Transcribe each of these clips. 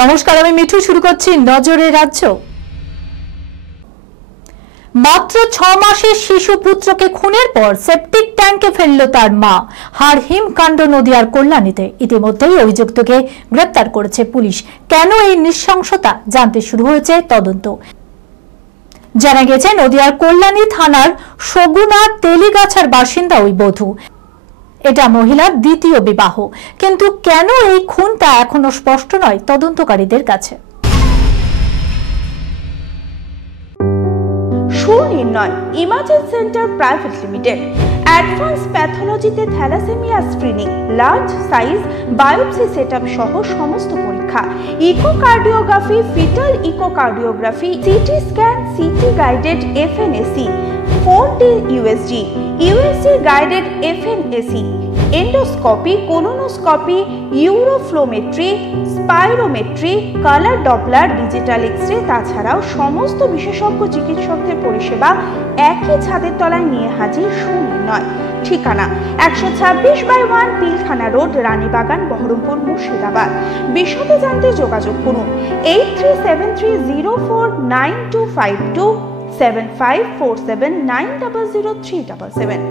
নমস্কার, আমি মিঠু। শুরু করছি নজরে রাজ্য। মাত্র 6 মাসের শিশু পুত্রকে খুনের পর সেপটিক ট্যাঙ্কে ফেলল তার মা। হাড়হিম কাণ্ড নদিয়ার কল্যাণীতে। ইতিমধ্যেই অভিযুক্তকে গ্রেপ্তার করেছে পুলিশ। কেন এই নৃশংসতা জানতে শুরু হয়েছে তদন্ত। জানা গেছে নদিয়ার কল্যাণী থানার সগুনা তেলিগাছার বাসিন্দা ওই বধূ। এটা মহিলার দ্বিতীয় বিবাহ, কিন্তু কেন এই খুন তা এখনো স্পষ্ট নয় তদন্তকারীদের কাছে। Sunirnoy imaging centre private limited advance প্যাথোলজিতে thalassaemia screening, large size biopsy setup সহ সমস্ত পরীক্ষা, echocardiography, foetal echocardiography, CT scan, CT guided FNAC, 4D USG, USG guided FNAC, endoscopy, colonoscopy, uroflowmetry, spirometry, colour Doppler, digital X-ray, তাছাড়াও সমস্ত বিশেষজ্ঞ চিকিৎসকদের পরিষেবা একই ছাদের তলায় নিয়ে হাজির সুনির্ণয়। ঠিকানা 126/1 পিলখানা রোড, রানীবাগান, বহরমপুর, মুর্শিদাবাদ। বিশদে জানতে যোগাযোগ করুন 8373049252 7547900377।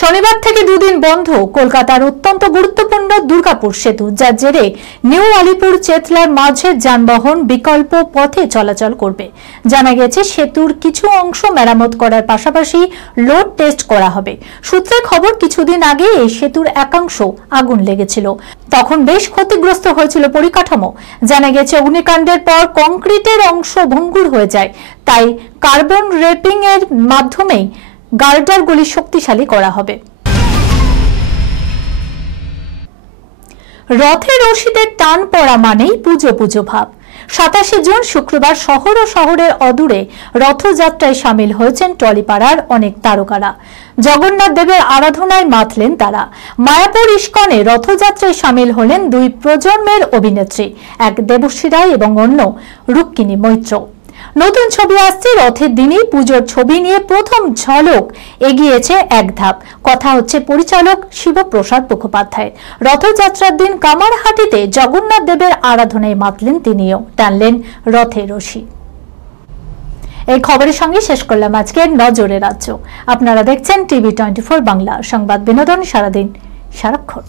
শনিবার থেকে দুদিন বন্ধ কলকাতার অত্যন্ত গুরুত্বপূর্ণ দুর্গাপুর সেতু, যার জেরে নিউ আলিপুর চেতলার মাঝে যানবাহন বিকল্প পথে চলাচল করবে। জানা গেছে সেতুর কিছু অংশ মেরামত করার পাশাপাশি লোড টেস্ট করা হবে। সূত্রে খবর, কিছুদিন আগে এই সেতুর একাংশ আগুন লেগেছিল, তখন বেশ ক্ষতিগ্রস্ত হয়েছিল পরিকাঠামো। জানা গেছে অগ্নিকাণ্ডের পর কংক্রিটের অংশ ভঙ্গুর হয়ে যায়, তাই কার্বন রেপিং এর মাধ্যমেই গার্ডারগুলি শক্তিশালী করা হবে। রথের রশিদের টান পড়া মানেই পুজো পুজো ভাব। 27 জুন শুক্রবার শহর ও শহরের অদূরে রথযাত্রায় সামিল হয়েছেন টলিপাড়ার অনেক তারকারা। জগন্নাথ দেবের আরাধনায় মাতলেন তারা। মায়াপুর ইস্কনে রথযাত্রায় সামিল হলেন দুই প্রজন্মের অভিনেত্রী, এক দেবশ্রী রায় এবং অন্য রুক্মিণী মৈত্র। নতুন ছবি আসছে রথের দিনই পুজোর ছবি নিয়ে প্রথম ঝলক এগিয়েছে এক ধাপ। কথা হচ্ছে পরিচালক শিবপ্রসাদ মুখোপাধ্যায়। রথযাত্রার দিন কামারহাটিতে জগন্নাথ দেবের আরাধনায় মাতলেন তিনিও, টানলেন রথের রশি। এই খবরের সঙ্গে শেষ করলাম আজকের নজরে রাজ্য। আপনারা দেখছেন টিভি 24 বাংলা, সংবাদ বিনোদন সারাদিন সারাক্ষণ।